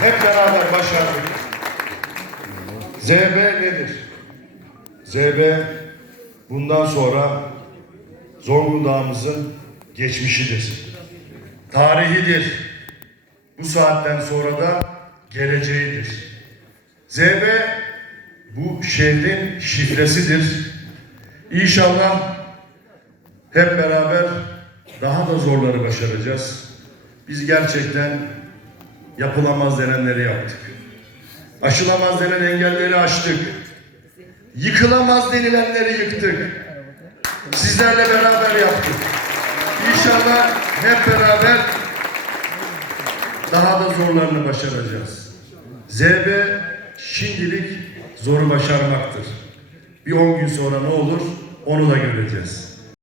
hep beraber başardık. ZB nedir? ZB bundan sonra Zonguldak'ımızın geçmişidir. Tarihidir. Bu saatten sonra da geleceğidir. ZB bu şehrin şifresidir. İnşallah hep beraber daha da zorları başaracağız. Biz gerçekten yapılamaz denenleri yaptık. Aşılamaz denen engelleri aştık. Yıkılamaz denilenleri yıktık. Sizlerle beraber yaptık. İnşallah hep beraber daha da zorlarını başaracağız. ZB şimdilik zoru başarmaktır. Bir 10 gün sonra ne olur onu da göreceğiz.